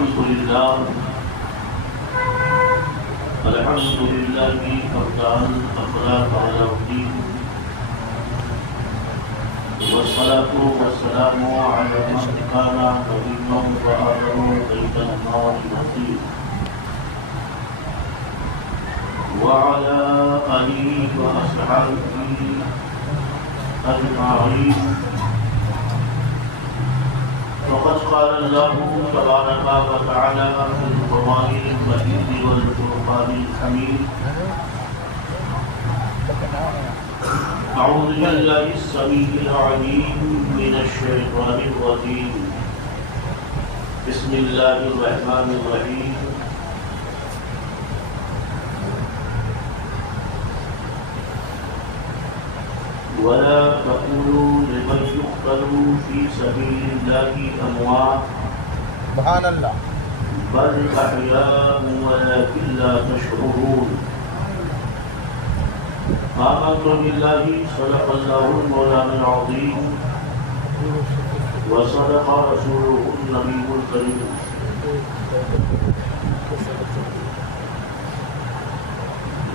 الحمد لله أبدأ الأخلاق على الدين والصلاة والسلام على من كان نبيا وآخر بيت النار المسير وعلى آله وأصحابه أجمعين. وقد قال الله تبارك وتعالى في القرآن المجيد والفرقان الحميد: أعوذ بالله السميع العليم من الشيطان الرجيم. بسم الله الرحمن الرحيم. ولا تقولوا لمن يقتل في سبيل الله أموات سبحان اللہ. بل أحياء ولكن لا تشعرون. آمنت بالله صدق الله المولان العظيم وصدق رسوله النبي الكريم.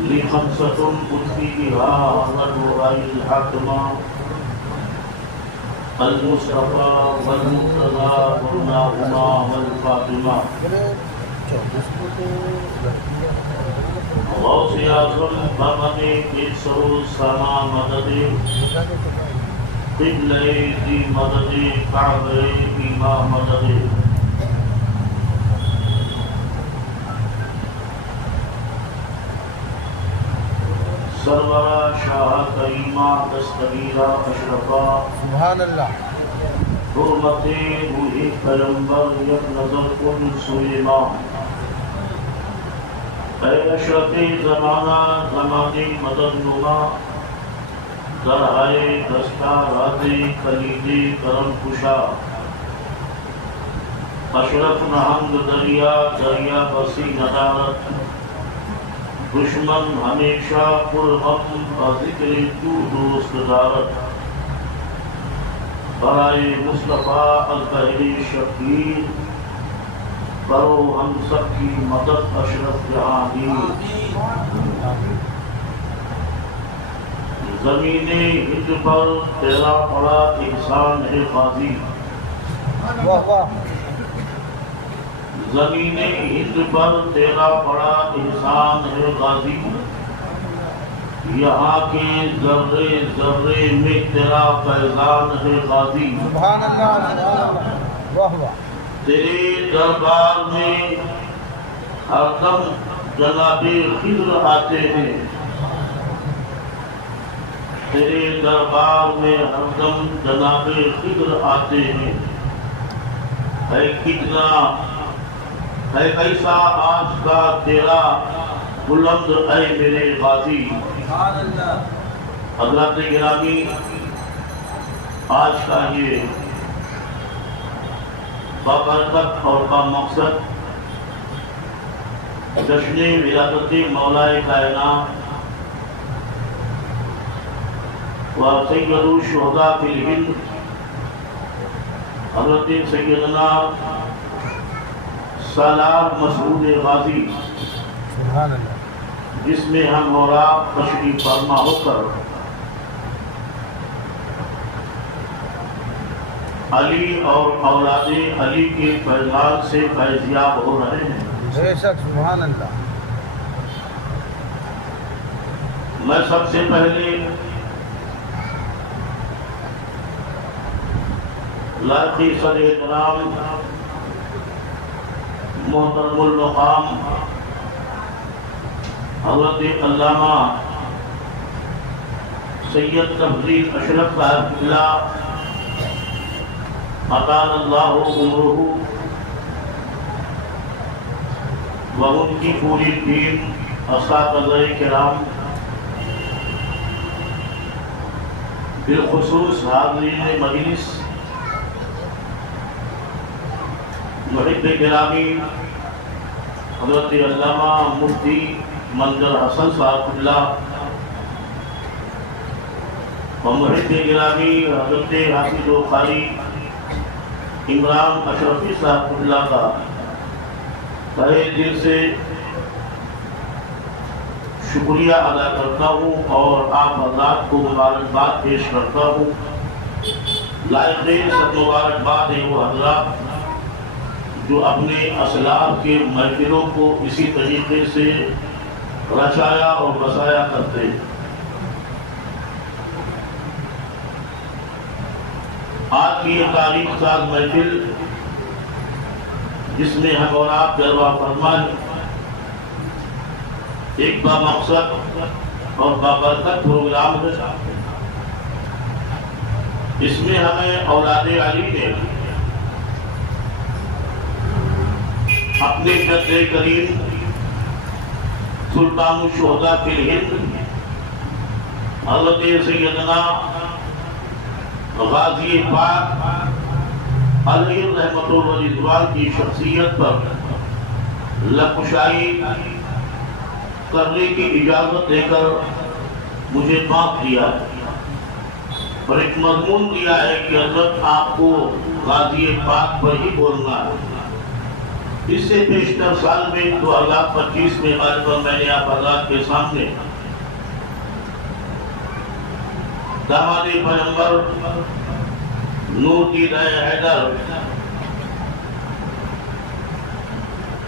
لي خمسة أتي بها على الوراء الحاكم المصطفى والمرتضى والناهما والفاطمة. غوث اعظم بابا کے سرو سما مدد قبلہ دی مدد کعبہ ایما مدد. سرورا شاہ کریمہ دستگیرہ اشرفہ سبحان اللہ. حرمت روح پیغمبر یک نظر کن سوئے ماں. اے اشرف زمانہ زمانی مدد نما درہائے دستہ رازے کلید کرم کشا. اشرف نہنگ دریا دریا بسی ندارت دشمن ہمیشہ پرغم ذکر تو دوست دارت. برائے مصطفیٰ الطاہری شبیر کرو ہم سب کی مدد اشرف جہانگیر. زمین ہند پر تیرا پڑا احسان ہے غازی. واہ واہ. زمین ہند پر تیرا پڑا احسان ہے غازی. یہاں کے ذرے ذرے میں تیرا فیضان ہے غازی. سبحان اللہ. واہ واہ. تیرے دربار میں ہر دم جناب خضر آتے ہیں. تیرے دربار میں ہر دم جناب خضر آتے ہیں. ہے کتنا ہے کیسا آج کا تیرا بلند اے میرے غازی. حضرات گرامی، آج کا یہ بابرکت اور با مقصد جشن ولادت مولائے کائنات و سید الشہداء فی الہند حضرت سیدنا سالار مسعود غازی، سبحان اللہ. جس میں ہم اور آپ تشریف فرما ہو کر علی اور اولاد علی کے فیضان سے فیضیاب ہو رہے ہیں. بے شک. سبحان اللہ. میں سب سے پہلے لائقی صدر احترام محترم المقام حضرت علامہ سید تفضیل اشرف صاحب قبلہ اطال اللہ عمرہ و ان کی پوری ٹیم، اساتذہ کرام، بالخصوص حاضرین مجلس، محب گرامی حضرت علامہ مفتی منظر حسن صاحب قبلہ و محب گرامی حضرت حافظ و قاری عمران اشرفی صاحب قبلہ کا تہہ دل سے شکریہ ادا کرتا ہوں اور آپ حضرات کو مبارکباد پیش کرتا ہوں۔ لائق سب مبارکباد ہے وہ حضرات جو اپنے اسلاف کے محفلوں کو اسی طریقے سے رچایا اور بسایا کرتے۔ آج کی یہ تاریخ ساز محفل جس میں ہم اور آپ جلوہ فرمائے، ایک بامقصد اور بابرکت پروگرام ہے۔ اس میں ہمیں اولاد علی نے اپنے جد کریم سلطان الشہداء فی الہند حضرت سیدنا غازی پاک علیہ رحمت و رضوان کی شخصیت پر لبکشائی کرنے کی اجازت دے کر مجھے معاف کیا اور ایک مضمون دیا ہے کہ حضرت آپ کو غازی پاک پر ہی بولنا ہے۔ اس سے پیشتر سال میں 2025 میں غالباً میں نے آپ حضرات کے سامنے داماد پیغمبر نور کی رائے حیدر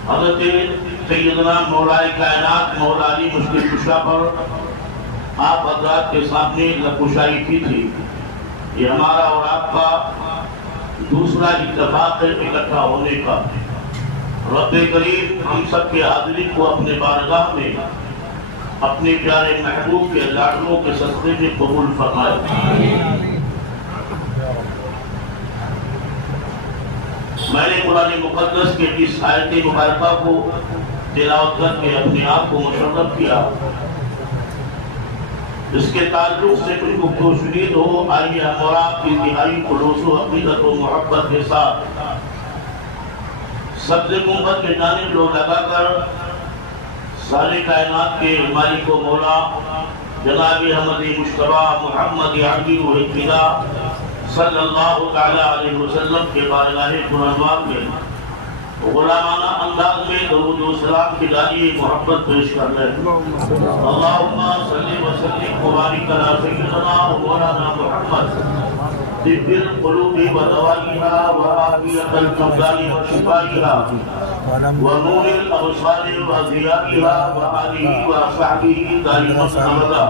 حضرت سیدنا مولا کائنات مولا علی مشکل کشا پر آپ حضرات کے سامنے لبکشائی کی تھی۔ یہ ہمارا اور آپ کا دوسرا اتفاق ہے اکٹھا ہونے کا۔ رب کریم ہم سب کے حاضرین کو اپنے بارگاہ میں اپنے پیارے محبوب کے لاڈلوں کے صدقے میں قبول فرمائے۔ میں نے قرآن مقدس کے اس آیت مبارکہ کو تلاوت کر کے اپنے آپ کو مشرف کیا۔ اس کے تعلق سے کچھ گفت و شنید ہو، آئیے ہم اور آپ کی انتہائی خلوص و عقیدت و محبت کے ساتھ سبز گنبد کے جانب لو لگا کر سارے کائنات کے مالک و مولا جناب احمد مجتبی محمد عربی و ابتدا صلی اللہ تعالی علیہ وسلم کے بارگاہ قرآن میں غلامانہ انداز میں درود و سلام کی داعیے محبت پیش کر رہے ہیں۔ اللہم صلی وسلم وبارک علی سیدنا و مولانا محمد طب القلوب و دوائیہا و عافیت الابدان و شفائیہا و نور الابصار و ضیائیہا و آلہ و صحبہ دائمت ابدا۔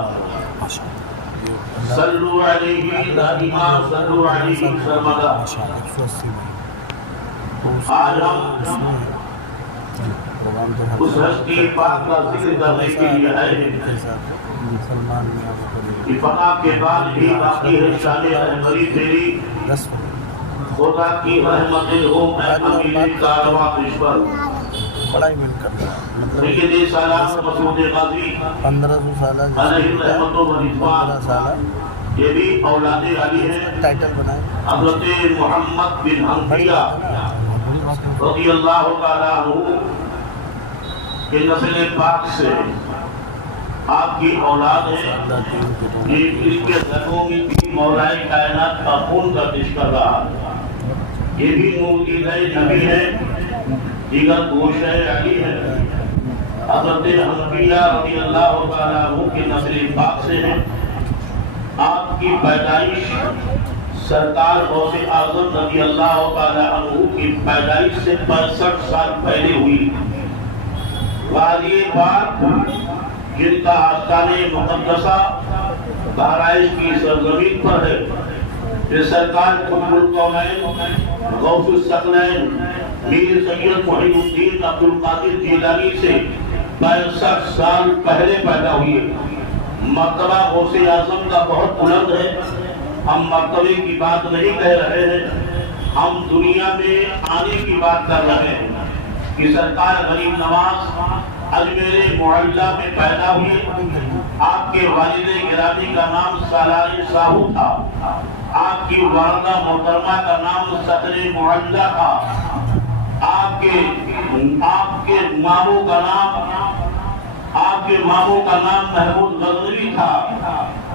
صلو علیہ دائما صلو علیہ سرمدا۔ آج ہم اس ہستی پاک کا ذکر کرنے کے لیے آئے ہیں کہ فنا کے بعد بھی باقی ہے شان رہبری تیری، خدا کی رحمتیں ہو اے امین کارواں پیش پر۔ سید سالار مسعود غازی 1500 سالہ علیہ رحمت و رضوان یہ بھی اولاد علی ہیں۔ ٹائٹل بنائے حضرت محمد بن حنفیہ رضی اللہ تعالیٰ عنہ کے نسل پاک سے آپ کی اولاد ہے۔ یہ اس کے رگوں میں بھی مولا کائنات کا خون گردش کر رہا ہے۔ یہ بھی موجود نبی ہے، دیگر گوشہ علی ہے۔ حضرت حنفیہ رضی اللہ تعالیٰ عنہ کے نسل پاک سے ہے۔ آپ کی پیدائش سرکار غوث اعظم رضی اللہ تعالیٰ عنہ کی پیدائش سے 65 سال پہلے ہوئی۔ غازی پاک جن کا آستان مقدسہ بہرائچ کی سرزمین پر ہے، یہ سرکار قطب القونین غوث الثقلین میر سید محی الدین عبد القادر جیلانی سے 65 سال پہلے پیدا ہوئے۔ مرتبہ غوث اعظم کا بہت بلند ہے۔ ہم مرتبے کی بات نہیں کہہ رہے ہیں، ہم دنیا میں آنے کی بات کر رہے ہیں کہ سرکار غریب نواز اجمیر معلیٰ میں پیدا ہوئے۔ آپ کے والد گرامی کا نام سالار ساہو تھا، آپ کی والدہ محترمہ کا نام صدر معلیٰ تھا، آپ کے ماموں کا نام محمود غزنوی تھا۔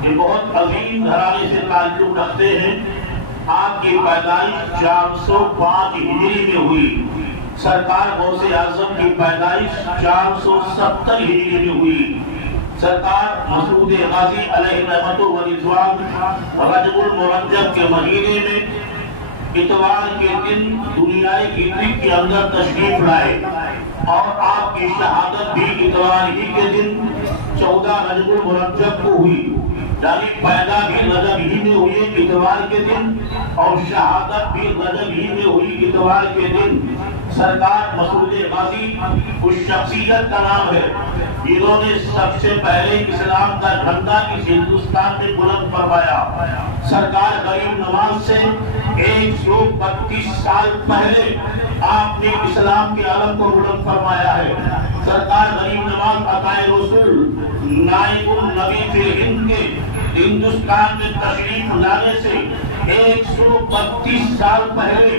یہ بہت عظیم گھرانے سے تعلق رکھتے ہیں۔ آپ کی پیدائش 405 ہجری میں ہوئی۔ سرکار غوث اعظم کی پیدائش 470 ہجری میں ہوئی۔ سرکار مسعود غازی علیہ رحمت و رضوان رجب المرجب کے مہینے میں اتوار کے دن دنیائے گیتی کے اندر تشریف لائے اور آپ کی شہادت بھی اتوار ہی کے دن 14 رجب المرجب کو ہوئی، یعنی پیدا بھی رجب ہی میں ہوئی اتوار کے دن اور شہادت بھی رجب ہی میں ہوئی اتوار کے دن۔ سرکار مسعود غازی اس شخصیت کا نام ہے جنہوں نے سب سے پہلے اسلام کا جھنڈا اس ہندوستان میں بلند فرمایا۔ سرکار غریب نواز سے 132 سال پہلے آپ نے اسلام کے علم کو بلند فرمایا ہے۔ سرکار غریب نواز عطائے رسول نائب النبی فی ہند کے ہندوستان میں تشریف لانے سے 132 سال پہلے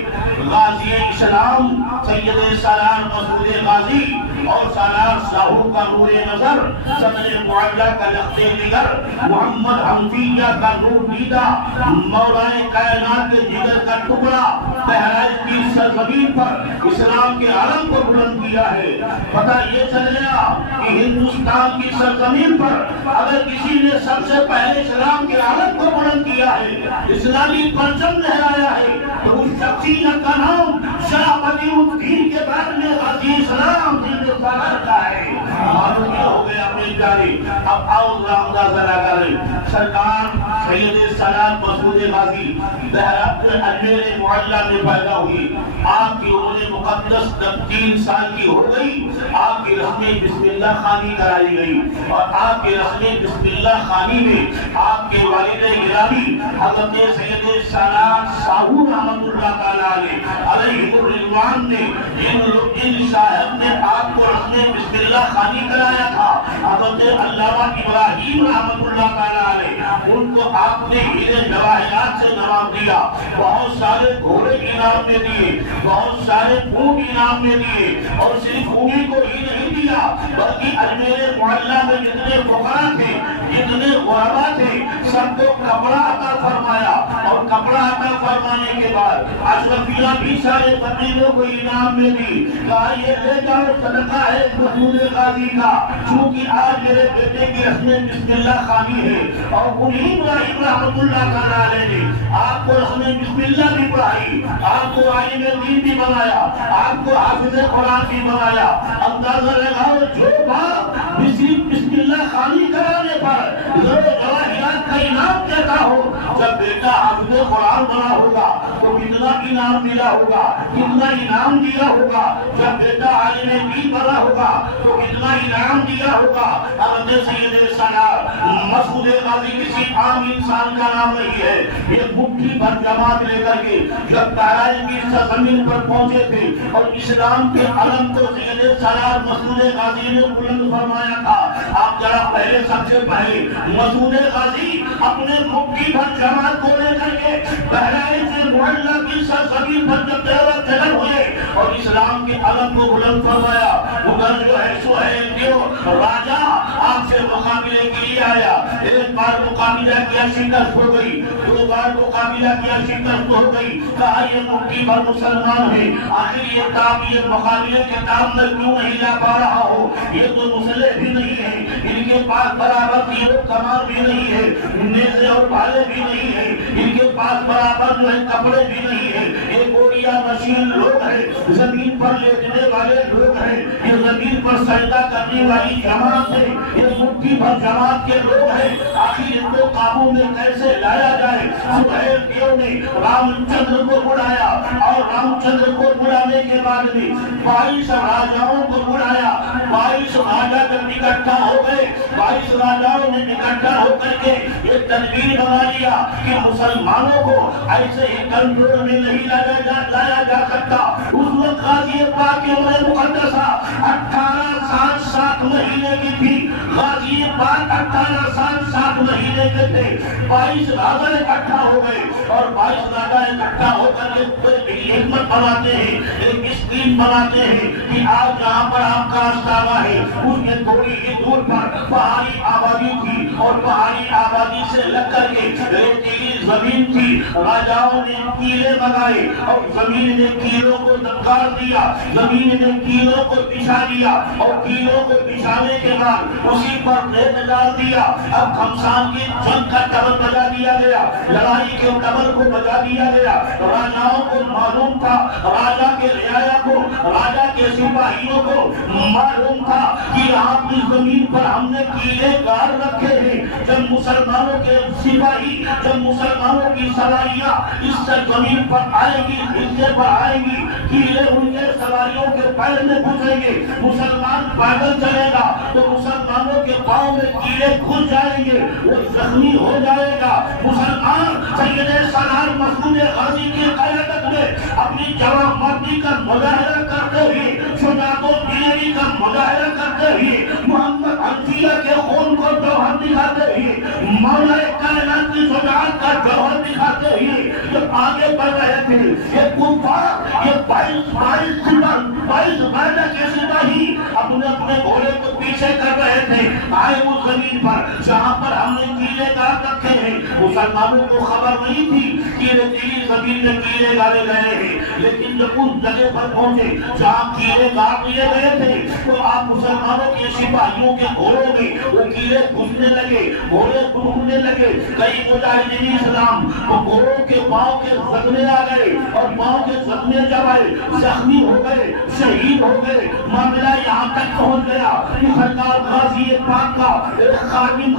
غازی اسلام سید سالار مسعود غازی اور سالار شاہو کا نور نظر، صدر معلّہ کا لخت جگر، محمد حنفیہ کا نور دیدہ، مولا کائنات کے جگر کا ٹکڑا بہرائچ کی سرزمین پر اسلام کے علم کو بلند کیا ہے۔ پتہ یہ چل گیا کہ ہندوستان کی سرزمین پر اگر کسی نے سب سے پہلے اسلام کے علم کو بلند کیا ہے، اسلامی پرچم لہرایا ہے، تو اس شخصیت کا نام شاہ بدیع الدین کے بعد میں غازی اسلام دین سالار کا ہے۔ معلوم یہ ہو گیا اپنے جاری۔ اب آؤ اندازہ لگا لیں، سرکار سید سالار مسعود غازی بہرحال اجمیر معلیٰ میں پیدا ہوئی۔ آپ کی عمر مقدس جب 3 سال کی ہو گئی، آپ کی رسم بسم اللہ خوانی کرائی گئی اور آپ کی رسم بسم اللہ خوانی میں آپ کے والد گرامی حضرت سید سالار شاہو رحمت اللہ تعالی علیہ الرضوان نے ان صاحب نے آپ کو رسم بسم اللہ خوانی کرایا تھا۔ حضرت علامہ ابراہیم رحمت اللہ تعالی علیہ ان کو آپ نے ہیرے جواہرات سے نواز دیا، بہت سارے گھوڑے انعام میں دیے، بہت سارے اونٹ انعام میں دیے، اور صرف انہی کو ہی نہیں دیا بلکہ اجمیر معلیٰ میں جتنے فقراء تھے، جتنے غربا تھے، سب کو کپڑا عطا فرمایا، اور کپڑا عطا فرمانے کے بعد اشرفیہ بھی سارے فقیروں کو انعام میں دی، کہا یہ لے جاؤ صدقہ ہے مسعود غازی کا، چونکہ آج میرے بیٹے کی رسم بسم اللہ خوانی ہے۔ اور انہی ابراہیم رحمت اللہ تعالی علیہ نے آپ کو رسم بسم اللہ بھی پڑھائی، آپ کو عالم دین بھی بنایا، آپ کو حافظ قرآن بھی بنایا۔ اندازہ لگاؤ جو باپ بسم اللہ خوانی کرانے پر جواہرات کا انعام دیتا ہو، جب بیٹا حافظ قرآن بنا ہوگا تو کتنا انعام ملا ہوگا، کتنا انعام دیا ہوگا، جب بیٹا عالم دین بنا ہوگا تو کتنا انعام دیا ہوگا۔ حضرت سید سالار مسعود غازی کسی عام انسان کا نام نہیں ہے، یہ مٹھی بھر جماعت لے کر کے جب بہرائچ کی سرزمین پر پہنچے تھے اور اسلام کے علم کو سید سالار مسعود غازی نے بلند فرمایا تھا۔ آپ ذرا پہلے سب سے پہلے مسعود غازی اپنے مٹھی بھر جماعت کو لے کر کے بہرائچ معلیٰ کی سرزمین پر جب دعوت دگر ہوئے اور اسلام کے علم کو بلند فرمایا، ادھر جو ہے سہیل دیو راجہ آپ سے مقابلے کے لیے آیا، ایک بار مقابلہ کیا شکست ہو گئی، دو بار مقابلہ کیا شکست ہو گئی، کہا یہ مٹھی بھر مسلمان ہے، آخر یہ کام یہ مقابلے کے کام میں کیوں نہیں لا پا رہا ہو، یہ تو مسلح بھی نہیں ہے، ان کے پاس برابر تیر و کمان بھی نہیں ہے، نیزے اور بھالے بھی نہیں ہے، ان کے پاس برابر جو ہے کپڑے بھی نہیں ہے، یہ گوڑیا مشین لوگ ہیں، زمین پر لیٹنے والے لوگ ہیں، یہ زمین پر سجدہ کرنے والی جماعت ہے، یہ مٹھی بھر جماعت کے لوگ ہیں، آخر ان کو قابو میں کیسے لایا جائے۔ سہیل دیو نے رام چندر کو بلایا اور رام چندر کو بلانے کے بعد میں 22 راجاؤں کو بلایا، 22 راجا جب اکٹھا ہو گئے، 22 راجاؤں نے اکٹھا ہو کر کے یہ تدبیر بنا لیا کہ مسلمانوں کو ایسے ہی کنٹرول میں نہیں لایا جا سکتا۔ اس وقت غازی پاک کی عمر مقدسہ 18 سال 7 مہینے کی تھی۔ غازی بعد 18 سال 7 مہینے کے تھے 22 راجا اکٹھا ہو گئے اور 22 راجا اکٹھا ہو کر ایک حکمت بناتے ہیں، ایک اسکیم بناتے ہیں کہ آج جہاں پر آپ کا آستانہ ہے اس کے تھوڑی ہی دور پر پہاڑی آبادی تھی اور پہاڑی آبادی سے لگ کر کے ریتیلی زمین تھی۔ راجاؤں نے کیلے بنائے اور زمین نے کیلوں کو دبکار دیا، زمین نے کیلوں کو بچھا دیا اور کیلوں کو بچھانے کے بعد اسی پر ریت ڈال دیا۔ اب گھمسان کی جنگ کا ٹبل بجا دیا گیا، لڑائی کے ٹبل کو بجا دیا گیا۔ راجاؤں کو معلوم تھا، راجا کے رعایا کو، راجا کے سپاہیوں کو معلوم تھا کہ یہاں کی زمین پر ہم نے کیلے گاڑ رکھے ہیں۔ جب مسلمانوں کے سپاہی، جب مسلمانوں کی سواریاں اس زمین پر آئے گی، حصے پر آئے گی، کیلے ان کے سواریوں کے پیر میں گھسیں گے، مسلمان پیدل چلے گا تو مسلمانوں کے پاؤں میں کیلے گھس جائیں گے، وہ زخمی ہو جائے گا۔ مسلمان سید سالار مسعود غازی کی قیادت میں اپنی جوان مردی کا مظاہرہ کرتے ہوئے، شجاعت و دلیری کا مظاہرہ کرتے ہوئے، محمد حنفیہ کے خون کو جوہر دکھاتے ہوئے، مولا کائنات کی شجاعت کا جوہر دکھاتے ہوئے جب آگے بڑھ رہے تھے، یہ کفار، یہ 22 راجا کے سپاہی اپنے اپنے گھوڑے کو پیچھے کر رہے تھے، آئے وہ زمین پر جہاں پر ہم نے کیلے گاڑ رکھے ہیں۔ مسلمانوں کو خبر نہیں تھی کہ ریتیلی زمین میں کیلے گاڑے گئے ہیں، لیکن جب اس جگہ پر پہنچے جہاں کیلے گاڑ دیے گئے تھے تو آپ مسلمانوں کے سپاہیوں کے گھوڑوں میں وہ کیلے گھسنے لگے، گھوڑے گھومنے لگے۔ کئی مجاہدین اسلام تو گھوڑوں کے پاؤں کے زخمے آ گئے اور پاؤں کے زخمے جب آئے زخمی ہو گئے، شہید ہو گئے۔ معاملہ یہاں تک پہنچ گیا کہ سرکار غازی پاک کا ایک خادم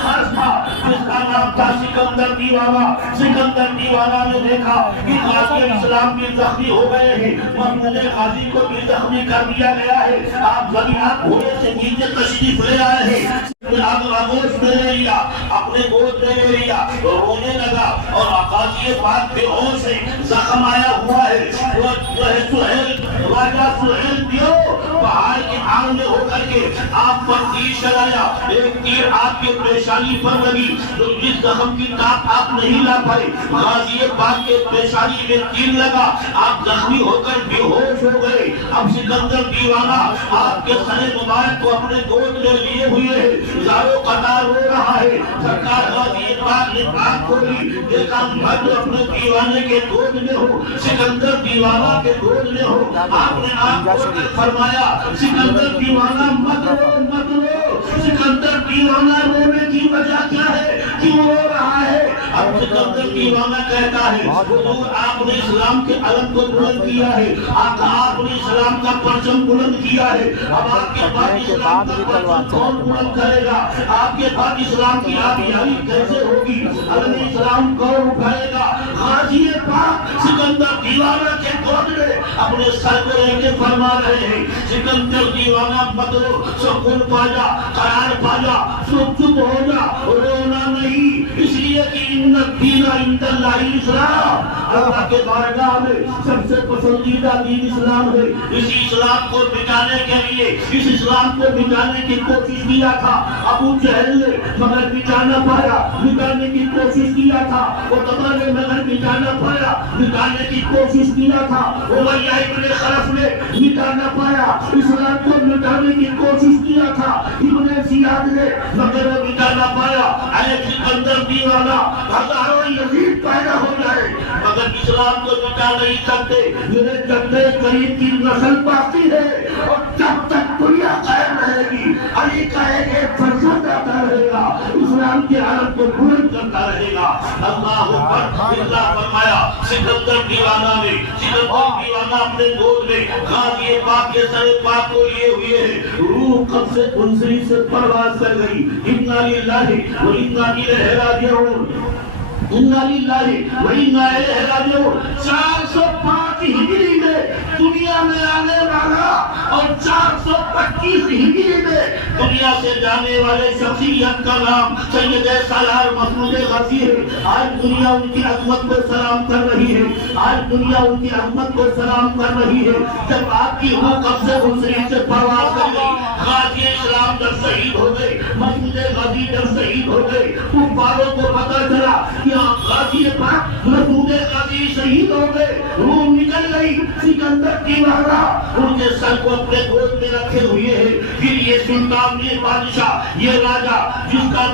خاص تھا جس کا نام تھا سکندر دیوانہ۔ سکندر دیوانہ نے دیکھا کہ غازی اسلام بھی زخمی ہو گئے ہیں، محمود غازی کو بھی زخمی کر دیا گیا ہے، آپ زمین گھوڑے سے نیچے تشریف لے آئے ہیں۔ آگوش میں لے لیا، اپنے گود میں لے لیا، رونے لگا اور غازی پاک بے ہوش ہے، زخم آیا ہوا ہے۔ سہیل راجہ سہیل دیو پہاڑ کے آنگ میں ہو کر کے آپ پر تیر چلایا، ایک تیر آپ کے پیشانی پر لگی تو جس زخم کی تاب آپ نہیں لا پائے، غازی پاک کے پیشانی میں تیر لگا، آپ زخمی ہو کر بے ہوش ہو گئے۔ اب سکندر دیوانہ آپ کے سر مبارک کو اپنے گود میں لیے ہوئے ہے، زارو قطار رو رہا ہے۔ سرکار غازی پاک نے آنکھ کھولی، دیکھا میں تو اپنے دیوانے کے گود میں ہوں، سکندر دیوانہ کے گود میں ہوں۔ آپ نے آنکھ کھول کر فرمایا سکندر دیوانہ مت رو مت رو، سکندر دیوانہ رونے کی وجہ کیا ہے، کیوں رو رہا ہے؟ اب سکندر دیوانہ کہتا ہے حضور آپ نے اسلام کے علم کو بلند کیا ہے، آقا آپ نے اسلام کا پرچم بلند کیا ہے، اب آپ کے بعد اسلام کا پرچم کون بلند کرے گا؟ آپ کے بعد اسلام کی آبیاری کیسے ہوگی؟ علم اسلام کون اٹھائے گا؟ غازی پاک سکندر دیوانہ کے گود میں اپنے سر کو لے کے فرما رہے ہیں سکندر دیوانہ مت رو، سکون پا جا، قرار پا جا، چپ ہو جا، رونا نہیں، اس لیے کہ ان الدین عند اللہ اسلام، اللہ کے بارگاہ میں سب سے پسندیدہ دین اسلام ہے۔ اسی اسلام کو بچانے کے لیے، اس اسلام کو بچانے کی کوشش کیا تھا ابو جہل نے، مگر بچا نہ پایا، بچانے کی کوشش کیا تھا عتبہ نے، مگر بچا نہ پایا، بچانے کی کوشش کیا تھا امیہ ابن خلف نے، مٹا نہ پایا، اسلام کو مٹانے کی کوشش کیا تھا ابن زیاد نے، مگر وہ مٹا نہ پایا۔ اے سکندر دیوانہ ہزاروں یزید پیدا ہو جائے مگر اسلام کو مٹا نہیں سکتے، میرے جدے کریم کی نسل باقی ہے اور جب تک دنیا قائم رہے گی علی کا ایک فرزند آتا رہے گا، اسلام کے عالم کو بلند کرتا رہے گا۔ اللہ اکبر، اللہ فرمایا سکندر دیوانہ نے، سکندر دیوانہ اپنے گود میں غازی پاک کے سر پاک کو لیے ہوئے ہیں، روح قبض انسری سے پرواز کر گئی۔ انا للہ و انا الیہ راجعون، انا للہ و انا الیہ راجعون۔ 405 ہجری میں دنیا میں آنے والا اور 425 ہجری میں دنیا سے جانے والے شخصیت کا نام سید سالار مسعود غازی ہے۔ آج دنیا ان کی عظمت کو سلام کر رہی ہے، آج دنیا ان کی عظمت کو سلام کر رہی ہے۔ جب آپ کی روح قبض انسری سے پرواز کر گئی، غازی اسلام جب شہید ہو گئے، شہید ہو گئے. کفاروں کو پتہ چلا کہ غازی پاک مسعود غازی شہید ہو گئے. روم نکل گئی. سکندر کی مہرا ان کے سر کو اپنے گود میں رکھے ہوئے ہیں. پھر یہ سلطان، یہ بادشاہ، یہ راجہ جس کا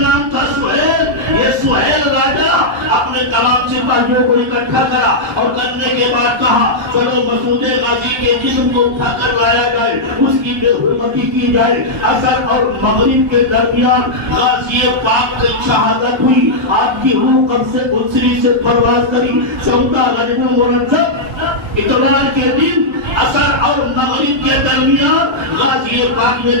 نام تھا سہیل، یہ سہیل راجہ اپنے تمام سپاہیوں کو اکٹھا کرا اور کرنے کے بعد کہا چلو مسعود غازی کے جسم کو اٹھا کر لایا جائے، اس کی بے حرمتی کی جائے. اثر اور مغرب کے درمیان غازی پاک کی شہادت ہوئی. آپ کی روح قبض سے انسری سے پرواز کری. 14 رجب مرجب اتوار کے دن اثر اور مغرب کے درمیان غازی پاک نے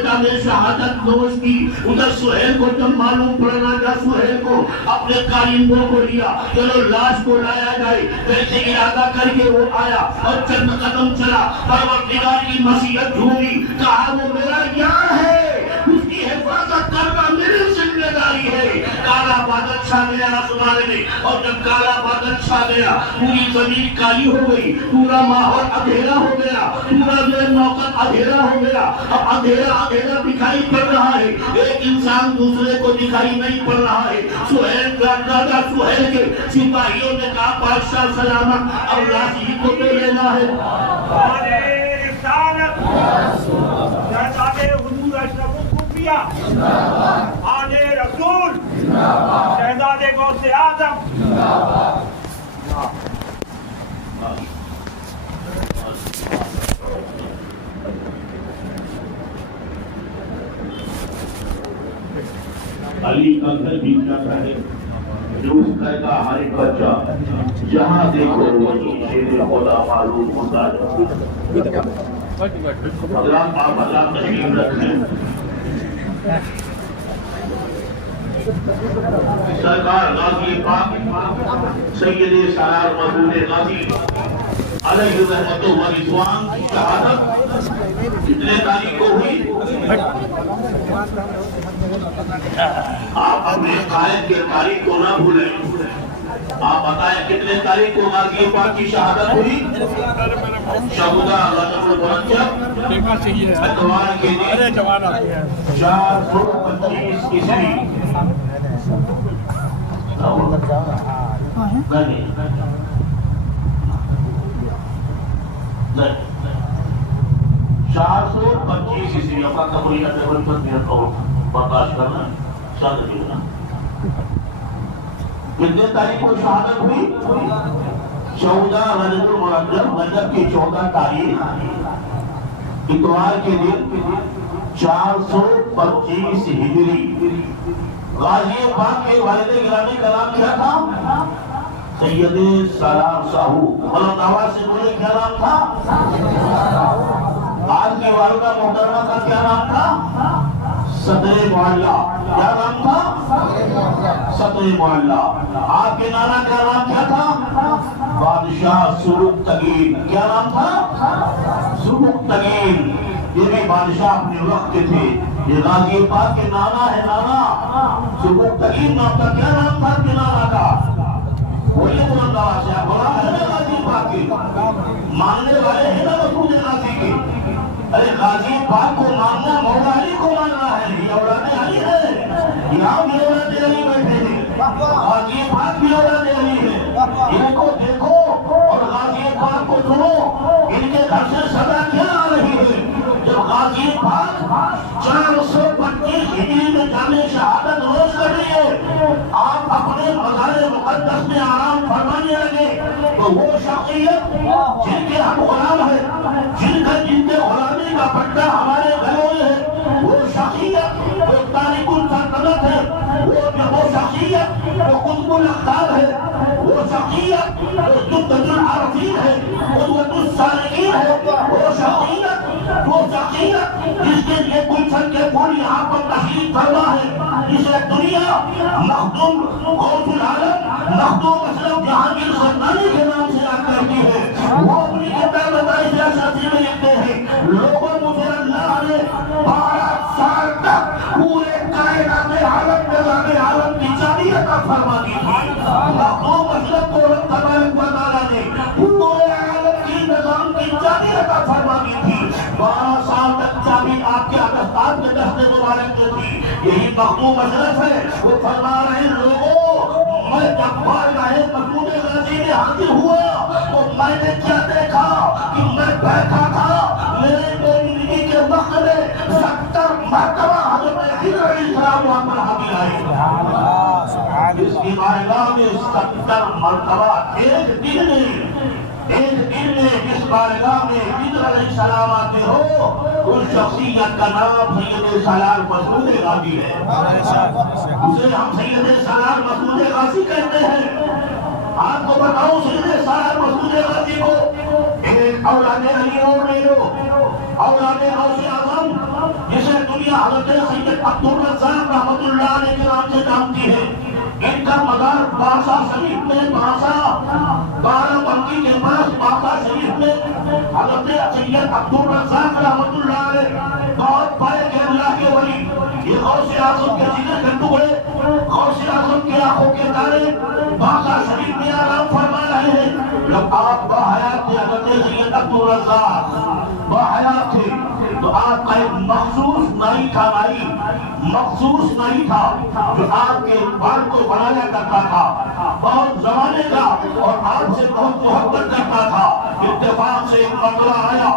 شہادت نوش کی. ادھر سہیل کو جب معلوم پڑنا جا سہیل کو اپنے کارندوں کو لیا، چلو لاش کو لایا جائے. ویسے ارادہ کر کے وہ آیا اور چند قدم چلا. پروردگار کی مشیت جھومی، کہا وہ میرا یار ہے، اس کی حفاظت کرنا میری ذمہ داری ہے. کالا بادل چھا گیا آسمان میں، اور جب کالا بادل چھا گیا پوری زمین کالی ہو گئی، پورا ماحول اندھیرا ہو گیا، پورا دن موقع اندھیرا ہو گیا. اب اندھیرا دکھائی پڑ رہا ہے، ایک انسان دوسرے کو دکھائی نہیں پڑ رہا ہے. راجہ سہیل کے سپاہیوں نے کہا بادشاہ سلامت، اب لاش ہی کو تو لینا ہے. شہزادے حضور اشرف الصوفیاء، آن رسول، شہزادے غوث اعظم. علی کا گھر بھی کیا کہے، جو اس گھر کا ہر ایک بچہ جہاں دیکھو وہیں شیر خدا معلوم ہوتا ہے. حضرات آپ حضرات تشریف رکھیں. سرکار غازی پاک سید سالار مسعود غازی علیہ رحمت و رضوان کی شہادت کتنے تاریخ کو ہوئی؟ آپ اپنے قائد کے تاریخ کو نہ بھولیں. آپ بتائیں کتنے تاریخ کو غازی پاک کی شہادت ہوئی؟ 14 رجب المرجب اتوار کے دن 425 عیسوی. عیسوی اپنا تقریباً برداشت کرنا شاد دینا. کتنے تاریخ کو شہادت ہوئی؟ 14 رجب المرجب، رجب کی 14 تاریخ اتوار کے دن 425 ہجری. غازی پاک کے والد گرامی کا نام کیا تھا؟ سید سالار صاحو. بلند آواز سے بولے کیا نام تھا؟ آج کی والدہ محترمہ کا کیا نام تھا؟ صدر معلّہ. کیا نام تھا؟ صدر معلّہ. آپ کے نانا کا نام کیا تھا؟ بادشاہ سبکتگین. کیا نام تھا؟ سبکتگین. یہ بھی بادشاہ اپنے وقت کے تھے. یہ غازی پاک کے نانا ہے. نانا سبکتگین نام کا کیا نام تھا کہ نانا کا؟ وہی بلند آواز سے بولا ہے نا غازی پاک کے ماننے والے ہیں نا مسعود غازی کے. ارے غازی پاک کو ماننا مولا علی کو ماننا ہے. یہ اولاد علی ہے، یہاں بھی اولاد علی بیٹھے ہیں. غازی پاک بھی اولاد علی ہے. ان کو دیکھو اور غازی پاک کو سنو. ان کے گھر سے صدا کیا آ رہی ہے؟ جب غازی پاک 425 ہجری میں جامع شہادت نوش کر لیے، آپ اپنے مزار مقدس میں آرام فرمانے لگے، تو وہ شخصیت جن کے ہم غلام ہیں، جن کے غلامی کا پٹا ہمارے گلوں میں ہے، وہ شخصیت جو تاریخ السلطنت ہے، وہ شخصیت جو قطب الاقطاب ہے، وہ شخصیت جو جدت العارفین ہے، قدوۃ السالکین ہے، وہ شخصیت جس کے لیے گلشن کے پھول یہاں پر تشریف فرما ہے. اسے دنیا مخدوم غوث العالم مخدوم اشرف جہانگیر سلطانی کے نام سے یاد کرتی ہے. وہ اپنی کتاب سیاسی میں لکھتے ہیں، لوگوں مجھے اللہ نے 12 سال تک پورے کائنات عالم میں لانے عالم کی چابی عطا فرما دی تھی. مخدوم اشرف کو رب تبارک و تعالیٰ نے پورے عالم کی نظام کی چابی عطا فرما دی تھی. 12 سال تک چابی آپ کے آپ کے دست مبارک میں تھی. یہی مخدوم حضرت ہے. وہ فرما رہے ہیں لوگوں میں جب بارگاہ مقصود غازی میں حاضر ہوا تو میں نے کیا دیکھا کہ میں بیٹھا تھا میرے زندگی کے وقت میں 70 مرتبہ حضرت خضر علیہ السلام وہاں پر حاضر آئے. اس کی بارگاہ میں 70 مرتبہ ایک دن میں جس بارگاہ میں خضر علیہ السلام آتے ہو اس شخصیت کا نام سید سالار مسعود غازی ہے. اسے ہم سید سالار مسعود غازی کہتے ہیں. آپ کو بتاؤں سید سالار مسعود غازی کو ایک اولاد علی اور میرو اولاد غوث اعظم جسے دنیا حضرت سید عبدالرزاق رحمۃ اللہ علیہ کے نام سے جانتی ہے. ان کا مزار باسا شریف میں بارہ بنکی کے پاس باسا شریف میں حضرت سید عبدالرزاق رحمۃ اللہ علیہ بہت بڑے کہ اللہ کے ولی. یہ غوث اعظم کے جگر کے ٹکڑے غوث اعظم کی آنکھوں کے تارے باسا شریف میں آرام فرما رہے ہیں. جب آپ باحیات تھے حضرت سید عبدالرزاق باحیات تھے تو آپ کا ایک مخصوص نائی تھا جو آپ کے بال کو بنایا کرتا تھا بہت زمانے کا اور آپ سے بہت محبت کرتا تھا. اتفاق سے ایک مرتبہ آیا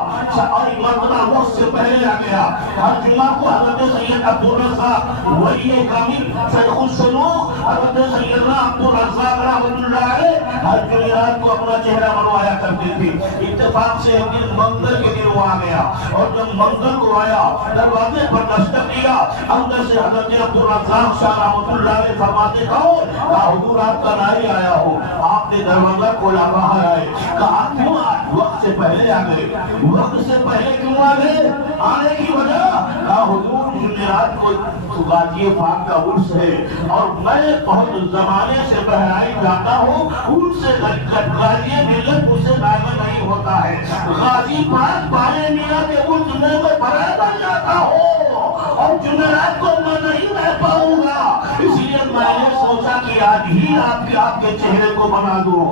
اور ایک مرتبہ وقت سے پہلے آ گیا. ہر جمعہ کو حضرت سید عبدالرزاق ولی کامل شیخ الشیوخ حضرت سیدنا عبدالرزاق رحمۃ اللہ علیہ ہر جمعرات کو اپنا چہرہ بنوایا کرتے تھے. اتفاق سے ایک دن منگل کے دن وہ آ گیا اور جب منگل کو آیا دروازے پر دستک دیا. اندر سے حضرت عبدالرزاق شاہ رحمۃ اللہ علیہ فرماتے کہا حضور آپ کا نائی آیا ہو. آپ نے دروازہ کھولا باہر آئے. کہا کیوں وقت سے پہلے آ گئے. وقت سے پہلے کیوں آ گئے؟ آنے کی وجہ کہا حضور جمعرات کو غازی پاک کا عرس ہے اور میں بہت زمانے سے بہرائچ جاتا ہوں. ان سے غازی ملت مجھ سے نائب نہیں ہوتا ہے. غازی پاک بارے میاں کے عرس میں برائے بن جاتا ہوں اور جمعرات کو میں نہیں رہ پاؤں گا. اس لیے میں نے سوچا کہ آج ہی آپ کے چہرے کو بنا دوں.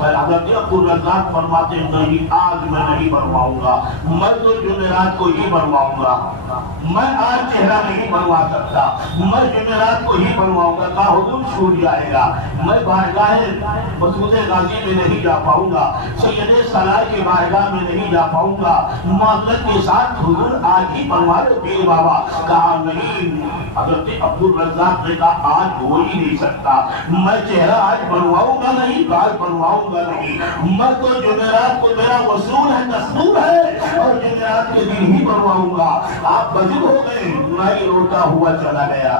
حضرت عبدالرزاق فرماتے نہیں آج میں نہیں بنواؤں گا. میں تو جمعرات کو ہی بنواؤں گا. میں آج چہرہ نہیں بنوا سکتا. میں جمعرات کو ہی بنواؤں گا. کہا حضور چھوٹ جائے گا. میں بارگاہ مسعود غازی میں نہیں جا پاؤں گا. سید سالار کے بارگاہ میں نہیں جا پاؤں گا. معذرت کے ساتھ حضور آج ہی بنوا دو پیر بابا. کہا نہیں. حضرت عبدالرزاق نے کہا آج ہو ہی نہیں سکتا. میں چہرہ آج بنواؤں گا نہیں کال بنواؤں گا نہیں. میں تو جمعرات کو میرا وصول ہے دستور ہے اور جمعرات کے دن ہی بنواؤں گا. آپ بزد ہو گئے. نائی روتا ہوا چلا گیا.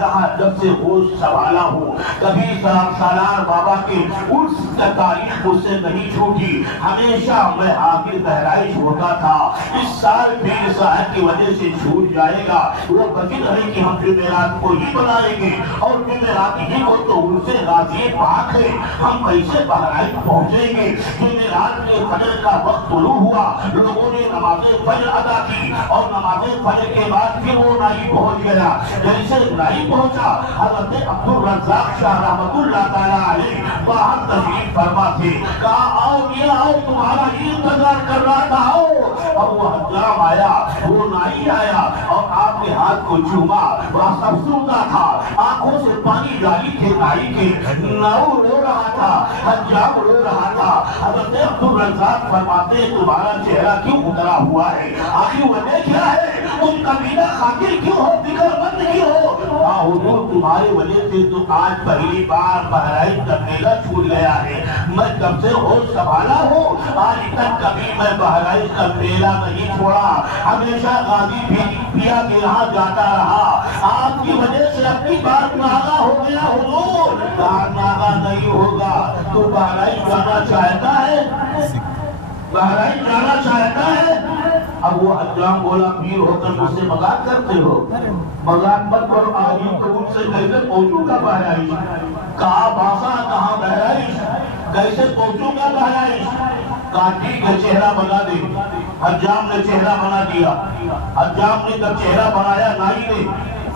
کہا جب سے ہوش سنبھالا ہوں کبھی سالار بابا کے عرس کا تاریخ مجھ سے نہیں چھوٹی. ہمیشہ میں حاضر بہرائچ ہوتا تھا. اس سال پیر صاحب کی وجہ سے چھوٹ جائے گا. وہ بزد ہے کہ ہم جمعرات کو ہی بنائیں گے اور جمعرات ہی کو تو ان سے غازی پاک ہے. ہم کیسے بہرائچ پہنچیں گے؟ جمعرات کے فجر کا وقت طلوع ہوا. لوگوں نے نماز فجر ادا کی اور نماز فجر کے بعد پھر وہ نائی پہنچ گیا. جیسے نائی پہنچا حضرت عبدالرزاق شاہ رحمۃ اللہ تعالیٰ علیہ باہر تشریف فرما تھے. کہا آؤ میاں آؤ تمہارا ہی انتظار کر رہا تھا. آؤ. اب وہ حجام آیا وہ نائی آیا اور آپ کے ہاتھ کو چوما. وہ سب سنتا تھا. آنکھوں سے پانی جاری تھے نائی کے. ناؤ رو رہا تھا. حجام رو رہا تھا. حضرت عبدالرزاق فرماتے تمہارا چہرہ کیوں اترا ہوا ہے؟ آخر وجہ کیا ہے؟ تم کبیلہ خاطر کیوں ہو؟ فکر مند کیوں ہو؟ حضور تمہاری وجہ سے تو آج پہلی بار بہرائچ کا میلہ چھوٹ گیا ہے. میں جب سے ہوش سنبھالا ہوں آج تک کبھی میں بہرائچ کا میلہ نہیں چھوڑا. ہمیشہ غازی پیا کے یہاں جاتا رہا. آپ کی وجہ سے اپنی بات ناغا ہو گیا. حضور ناغا نہیں ہوگا. تو بہرائچ جانا چاہتا ہے؟ بہرائچ جانا چاہتا ہے؟ اب وہ حجام بولا پیر ہو کر مجھ سے مذاق کرتے ہو؟ مذاق مت کرو. آج تو ان سے کیسے پہنچوں گا بہرائچ؟ کہا باسا کہاں بہرائچ؟ کیسے پہنچوں گا بہرائچ؟ کہا ٹھیک ہے چہرہ بنا دے. حجام نے چہرہ بنا دیا. حجام نے جب چہرہ بنایا نائی نے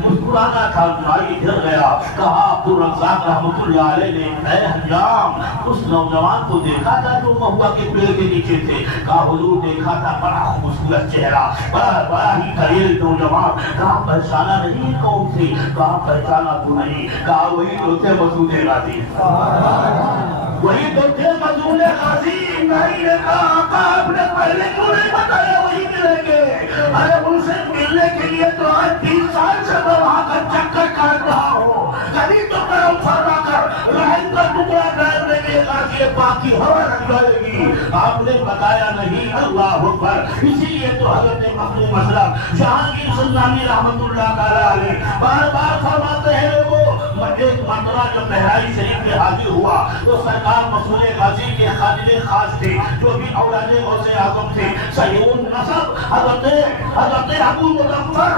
مسکرانا تھا بھائی گر گیا. کہا عبدالرزاق رحمۃ اللہ علیہ نے اے حجام اس نوجوان کو دیکھا تھا جو مہوا کے پیڑ کے نیچے تھے؟ کہا حضور دیکھا تھا، بڑا خوبصورت چہرہ، بڑا ہی قریل نوجوان. کہا پہچانا نہیں کون تھے؟ کہا پہچانا تو نہیں. کہا وہی تو تھے مسعود غازی، وہی تو تھے مسعود غازی. نہیں نے کہا آقا آپ نے پہلے کیوں نہیں بتایا وہی ملیں گے؟ ارے ان سے ملنے کے لیے تو آج 30 سال سے میں وہاں کا چکر کاٹ رہا ہوں. کبھی تو کرم فرما کر رحم کا ٹکڑا ڈال دیں گے، غازی پاک کی ہوا رکھ جائے گی. آپ نے بتایا نہیں. اللہ اکبر. اسی لیے تو حضرت مخدوم اسلم جہانگیر سلطانی رحمۃ اللہ تعالی علیہ بار بار فرماتے ہیں لوگوں ایک مرتبہ جب بہرائچ شریف میں حاضر ہوا تو سرکار مسعود غازی کے خادم خاص تھے جو بھی اولاد غوث اعظم تھے، صحیح النسب حضرت ابو مظفر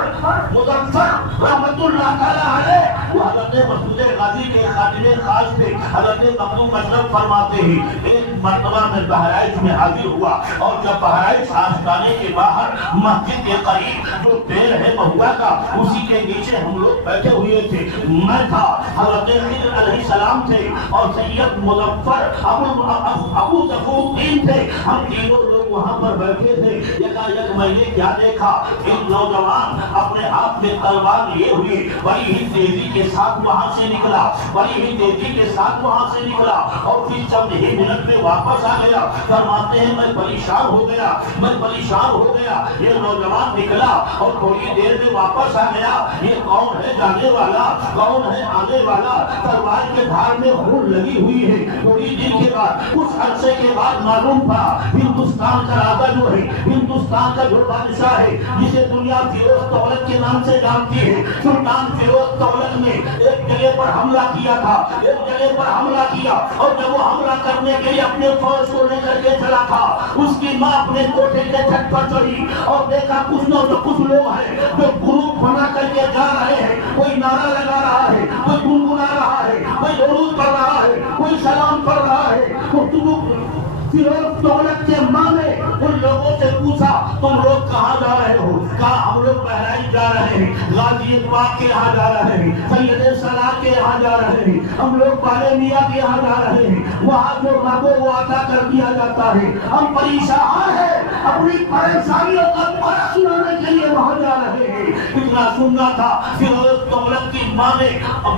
رحمۃ اللہ تعالی علیہ وہ حضرت مسعود غازی کے خادم خاص تھے. حضرت مخدوم اسلم فرماتے ہیں ایک مرتبہ میں بہرائچ میں حاضر ہوا اور جب بہرائچ آستانے کے باہر مسجد کے قریب جو پیڑ ہے مہوا کا اسی کے نیچے ہم لوگ بیٹھے ہوئے تھے. میں تھا، حضرت خضر علیہ السلام تھے اور سید مظفر ابو ظفر الدین تھے. ہم تینوں لوگ وہاں پر بیٹھے تھے. یکایک میں نے کیا دیکھا، ایک نوجوان اپنے ہاتھ میں تلوار لیے ہوئے بڑی ہی تیزی کے ساتھ وہاں سے نکلا، بڑی ہی تیزی کے ساتھ وہاں سے نکلا اور پھر چند ہی منٹ میں واپس آ گیا. فرماتے ہیں میں پریشان ہو گیا. یہ نوجوان نکلا اور تھوڑی دیر میں واپس آ گیا. یہ کون ہے جانے والا، کون ہے آنے والا؟ تلوار کے دھار میں خون لگی ہوئی ہے. تھوڑی دیر کے بعد کچھ عرصے کے بعد معلوم تھا ہندوستان کا راجا جو ہے، ہندوستان کا جو بادشاہ ہے جسے دنیا فیروز دولت کے نام سے جانتی ہے، سلطان فیروز دولت نے ایک جگہ پر حملہ کیا تھا، اور جب وہ حملہ کرنے کے لیے اپنے فوج کو لے کر کے چلا تھا اس کی ماں اپنے کوٹھے کے چھت پر چڑھی اور دیکھا کچھ لوگ ہیں جو گروپ بنا کر کے جا رہے ہیں. کوئی نعرہ لگا رہا ہے، کوئی گنگنا رہا ہے، کوئی درود پڑھ رہا ہے، کوئی سلام پڑھ رہا ہے. فیروز دولت کے ماں نے ان لوگوں سے پوچھا تم لوگ کہاں جا رہے ہو؟ کہا ہم لوگ بہرائچ جا رہے ہیں، غازی پاک کے یہاں جا رہے ہیں، سید سلاد کے یہاں جا رہے ہیں، ہم لوگ بالے میاں کے یہاں جا رہے ہیں. وہاں جو مانگو وہ عطا کر دیا جاتا ہے. ہم پریشان ہیں، اپنی پریشانیوں کا پتہ سنانے کے لیے وہاں جا رہے ہیں. اتنا سننا تھا فیروز دولت کی ماں نے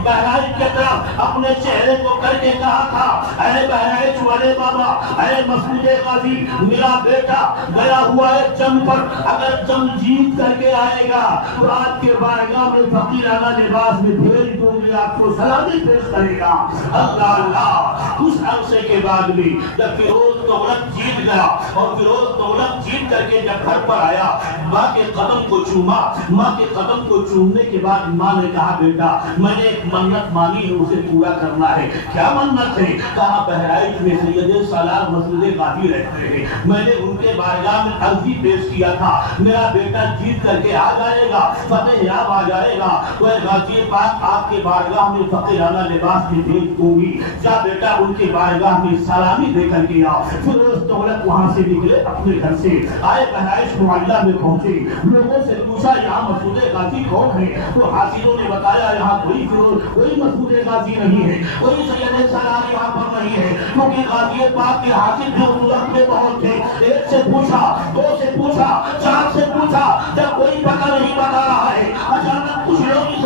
بہرائچ کی طرف اپنے چہرے کو کر کے کہا تھا اے بہرائچ والے بابا، اے مسعود غازی، میرا بیٹا گیا ہوا ہے جنگ پر، اگر جنگ جیت کر کے آئے گا تو آپ کے بارگاہ میں فقیرانہ لباس میں بھیج دوں گی، آپ کو سلامی پیش کرے گا. اللہ اللہ. کچھ عرصے کے بعد بھی جب فیروز دولت جیت گیا اور فیروز دولت جیت کر کے جب گھر پر آیا ماں کے قدم کو چوما. ماں کے قدم کو چومنے کے بعد ماں نے کہا بیٹا میں نے ایک منت مانی ہے اسے پورا کرنا ہے. کیا منت ہے؟ کہا بہرائچ میں سید سالار مسعود غازی رہتے ہیں، میں نے ان کے بارگاہ میں عرضی پیش کیا تھا میرا بیٹا جیت کر کے آ جائے گا، فتح یاب آ جائے گا تو اے غازی پاک آپ کے بارگاہ میں فقیرانہ لباس میں بھیج دوں گی. جا بیٹا ان کے بارگاہ میں سلامی دے کر کے آ. فیروز دولت وہاں سے نکلے اپنے گھر سے آئے بہرائچ معاملہ میں پہنچے. لوگوں سے پوچھا یہاں مسعود غازی کون ہے؟ تو حاضروں نے بتایا یہاں کوئی مسعود غازی نہیں ہے، کوئی سید سالار یہاں پر نہیں ہے، کیونکہ غازی پاک کے حاصل جو ملک میں بہت تھے. ایک سے پوچھا، دو سے پوچھا، چار سے پوچھا، جب کوئی پتہ نہیں بتا رہا ہے اچانک کچھ لوگ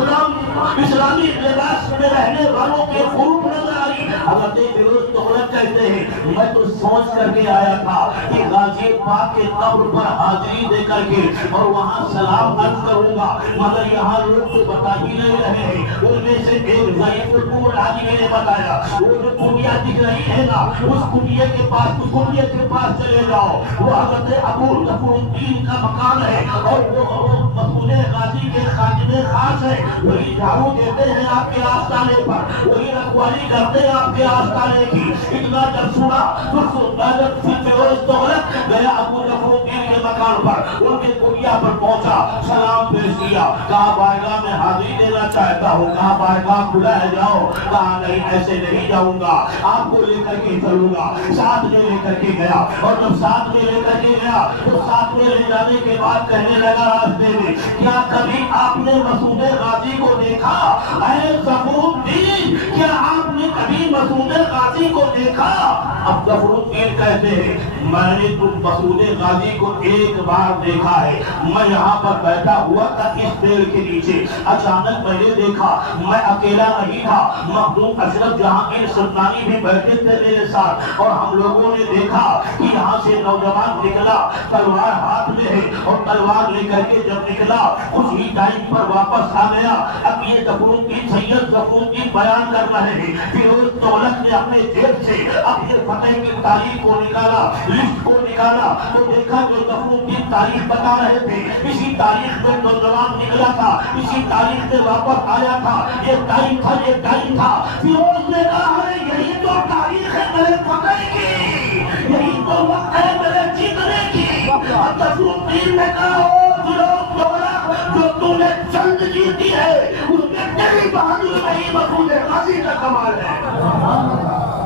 اسلامی لباس میں رہنے والوں کے فروغ نظر آئی. حضرت فیروز دولت کہتے ہیں میں تو سوچ کر کے آیا تھا کہ غازی پاک کے قبر پر حاضری دے کر کے اور وہاں سلام عرض کروں گا، مگر یہاں لوگ تو بتا ہی نہیں رہے ہیں. ان میں سے ایک ضعیف القوت آدمی نے بتایا وہ جو کنیا دکھ رہی ہے نا اس کنیے کے پاس چلے جاؤ، وہ حضرت ابو ظفر الدین کا مکان ہے اور وہ مسعود غازی کے خادم خاص ہے. وہی جھاڑو دیتے ہیں آپ کے آستانے پر، وہی رکھوالی کرتے ہیں آپ کے آستانے کی. اتنا جب سنا فیروز دولت گیا ابو ظفر الدین کے مکان مکان پر ان کے کٹیا پر پہنچا، سلام پیش کیا، کہا بارگاہ میں حاضری دینا چاہتا ہوں، کہا بارگاہ کھلا ہے جاؤ، کہا نہیں ایسے نہیں جاؤں گا، آپ کو لے کر کے چلوں گا، ساتھ میں لے کر کے گیا، اور جب ساتھ میں لے کر کے گیا تو ساتھ میں لے جانے کے بعد کہنے لگا راستے میں، کیا کبھی آپ نے مسعود غازی کو دیکھا؟ اے ظفر الدین، کیا آپ نے کبھی مسعود غازی کو دیکھا؟ اب ظفر الدین کہتے ہیں میں نے تو مسعود غازی کو ایک بار دیکھا ہے، میں یہاں پر بیٹھا ہوا تھا اس پیڑ کے نیچے، اچانک میں نے دیکھا، میں اکیلا نہیں تھا، مخدوم اشرف جہانگیر سلطانی بھی بیٹھے تھے میرے ساتھ، اور ہم لوگوں نے دیکھا کہ یہاں سے نوجوان نکلا، تلوار ہاتھ میں ہے، اور تلوار لے کر کے جب نکلا کچھ ہی ٹائم پر واپس آ گیا۔ اب یہ ظفر الدین سید ظفر الدین بیان کر رہے ہیں، فیروز تغلق نے اپنے جیب سے اپنے فتح کی تاریخ کو نکالا، لسٹ کو نکالا، تو دیکھا جو ظفر الدین تاریخ بتا رہے تھے، اسی تاریخ میں نوجوان نکلا تھا، اسی تاریخ سے واپس آیا تھا، یہ ٹائم تھا، یہ ٹائم تھا۔ فیروز نے کہا ہے یہی تو تاریخ ہے میرے فتح کی، یہی تو وقت ہے میرے جیتنے کی۔ اور ظفر الدین نے کہا او فیروز تغلق، جو تم نے جنگ جیتی ہے اس میں تیری بہادری نہیں، مسعود غازی کا کمال ہے۔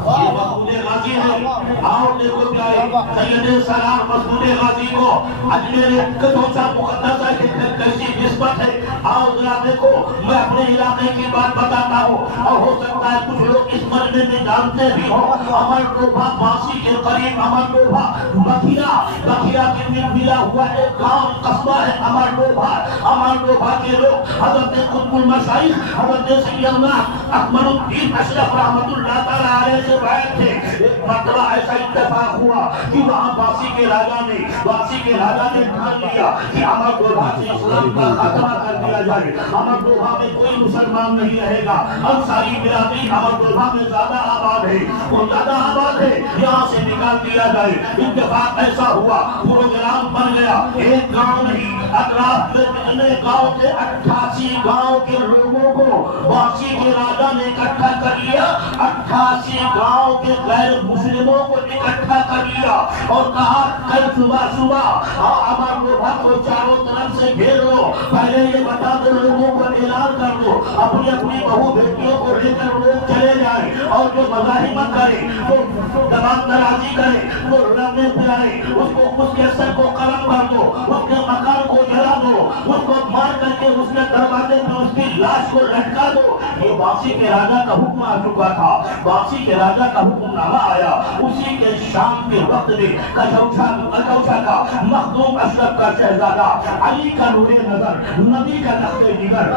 یہ مسعود غازی ہے، آؤ دیکھو کیا ہے، سید سالار مسعود غازی کو اجمیر کتوچا مقدسہ کی کیسی نسبت ہے، آؤ ذرا دیکھو، میں اپنے علاقے کی بات بتاتا ہوں، اور ہو سکتا ہے کچھ لوگ اس مرنے میں جانتے بھی ہو، امر ٹوبہ باسی کے قریب امر ٹوبہ بکھیرا کے میں ملا ہوا ایک گاؤں قصبہ ہے امر ٹوبہ کے لوگ حضرت قطب المشائخ حضرت سیدنا اکمل الدین اشرف رحمت اللہ تعالیٰ علیہ سے بیعت تھے۔ ایک مرتبہ ایسا اتفاق ہوا کہ وہاں باسی کے راجہ نے ٹھان لیا کہ امر ٹوبہ سے اسلام کا خاتمہ کر دیا جائے، امر ٹوبہ میں کوئی مسلمان نہیں رہے گا، انصاری برادری امر ٹوبہ میں زیادہ آباد ہے، وہ زیادہ آباد ہے، یہاں سے نکال دیا جائے۔ اتفاق ایسا ہوا، پروگرام بن گیا، ایک گاؤں نہیں، اطراف میں کتنے گاؤں تھے، 88 گاؤں کے لوگوں کو باسی کے راجہ نے اکٹھا کر لیا، 88 گاؤں کے غیر مسلموں کو اکٹھا کر لیا، اور کہا کل صبح امر ٹوبہ کو چاروں طرف سے گھیر لو، پہلے یہ بتا دو لوگوں کو اعلان کر دو، اپنی اپنی بہو بیٹیوں کو لے کر لوگ چلے جائیں، اور جو مزاحمت کرے، جو دماغ درازی کرے، وہ لڑنے پلائے، اس کے سر کو قلم کر دو، اس کے مکان کو جلا دو، اس کو مار کر کے اس کے دروازے میں اس کی لاش کو لٹکا دو۔ یہ باسی کے راجہ کا حکم آ چکا تھا، باسی کے راجہ کا حکم نامہ آیا، اسی کے شام کے وقت میں کچوچا کا مخدوم اشرف کا شہزادہ، علی کا نور نظر، نبی کا نقطۂ نگر،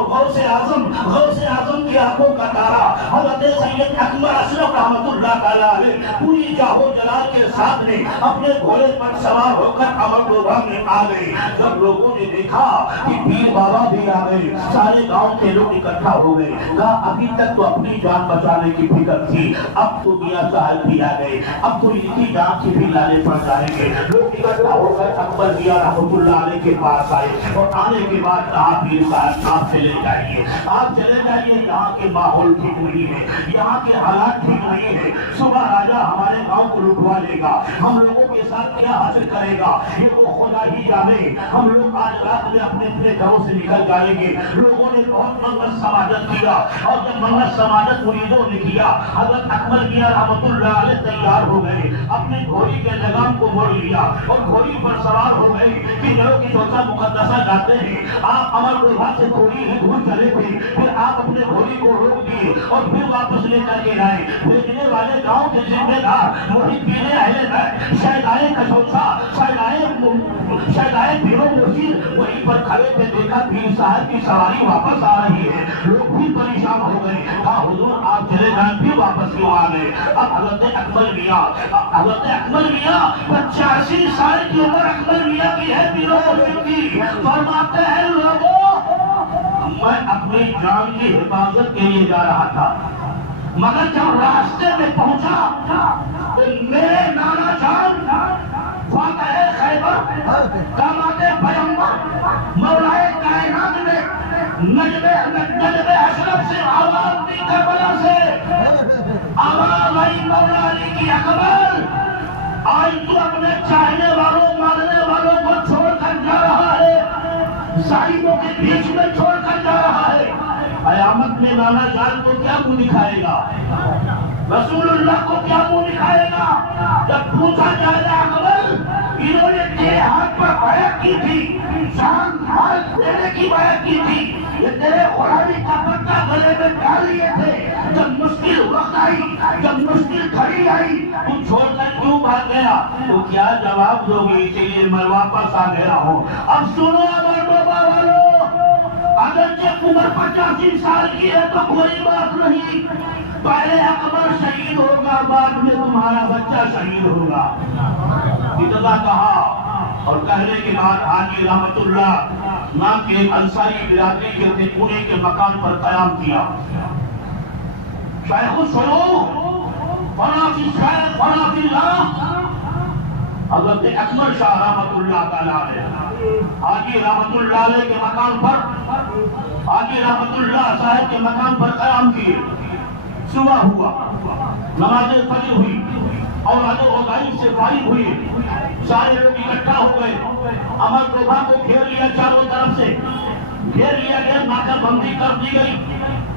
غوث اعظم کی آنکھوں کا تارا، حضرت سید اکمل اشرف رحمت اللہ تعالیٰ علیہ پوری جاہو جلال کے ساتھ میں اپنے گھوڑے پر سوار ہو کر امر ٹوبہ میں آ گئے۔ جب لوگوں نے دیکھا کہ پیر بابا بھی آ گئے، سارے گاؤں کے لوگ اکٹھا ہو گئے، کہا ابھی تک تو اپنی جان بچانے کی فکر تھی، اب تو میاں صاحب بھی آ گئے، اب تو ان کی جان کی بھی لالے پڑ جائیں گے۔ لوگ اکٹھا ہو کر اکبر میاں رحمت اللہ علیہ کے پاس آئے، اور آنے کے بعد کہا پیر صاحب آپ چلے جائیے، یہاں کے ماحول ٹھیک نہیں ہے، یہاں کے حالات ٹھیک نہیں ہے، صبح راجہ ہمارے گاؤں کو لٹوا لے گا، ہم لوگوں کے ساتھ کیا حاصل کرے گا یہ وہ خدا ہی جانے، ہم لوگ آج رات میں اپنے اپنے گھروں سے نکل جائیں گے۔ لوگوں نے بہت منت سماجت کیا، اور جب منت سماجت مریدوں نے کیا، حضرت اکمل میاں رحمت اللہ علیہ تیار ہو گئے، اپنے گھوڑی کے لگام کو موڑ لیا اور گھوڑی پر سوار ہو گئے کہ جو کی چوتھا مقدسہ جاتے ہیں۔ آپ امر ٹوبہ سے تھوڑی ہی دور چلے تھے، پھر آپ اپنے گھوڑی کو روک دیے اور پھر واپس لے کر کے آئے۔ بھیجنے والے گاؤں کے ذمہ دار محبین اہل بیت، شہدائے کچوچا، شہدائے پیرو مرشد وہیں پر کھڑے تھے، دیکھا پیر صاحب کی سواری واپس آ رہی ہے، لوگ بھی پریشان ہو گئے، کہا حضور آپ چلے جائیں، پھر واپس کیوں آ گئے؟ اب حضرت اکمل میاں 85 سال کی عمر اکمل میاں کی ہے، پیرو مرشد کی، فرماتے ہیں لوگوں میں اپنی جان کی حفاظت کے لیے جا رہا تھا، مگر جب راستے میں پہنچا تو میرے نانا جان فاتح خیبر داماد پیغمبر مولائے کائنات نے نجم اشرف سے آواز دی، کربلا سے آواز آئی مولا علی کی اکبر، آج تو اپنے چاہنے والوں ماننے والوں کو صاحبوں کے بیچ میں چھوڑ کر جا رہا ہے، قیامت میں نانا جان کو کیا منہ دکھائے گا؟ رسول اللہ کو کیا منہ دکھائے گا؟ جب پوچھا جائے اکبر انہوں نے تیرے ہاتھ پر بیعت کی تھی، جان مال دینے کی بیعت کی تھی، یہ تیرے غلامی کا پٹا گلے میں ڈال لیے تھے، جب مشکل وقت آئی، جب مشکل گھڑی آئی تو چھوڑ کر کیوں بھاگ گیا؟ تو کیا جواب دو گی؟ اسی لیے میں واپس آ گیا ہوں۔ اب سنو امربابا والو، اگرچہ عمر 85 سال کی ہے تو کوئی بات نہیں، پہلے اکبر شہید ہوگا، بعد میں تمہارا بچہ شہید ہوگا۔ اتنا کہا اور کہنے کے بعد حاجی رحمت اللہ نام کے ایک انصاری برادری کے تھے، پونے کے مکان پر قیام کیا۔ شیخ الشیوخ فنا فی الشیخ فنا فی اللہ حضرت اکبر شاہ رحمت اللہ تعالی علیہ حاجی رحمت اللہ علیہ کے مکان پر، حاجی رحمت اللہ صاحب کے مکان پر قیام کیے۔ صبح ہوا، نماز فجر ہوئی اور غائب سے فارغ ہوئی، سارے لوگ اکٹھا ہو گئے، امر توبہ کو گھیر لیا، چاروں طرف سے گھیر لیا گیا، ناکہ بندی کر دی گئی،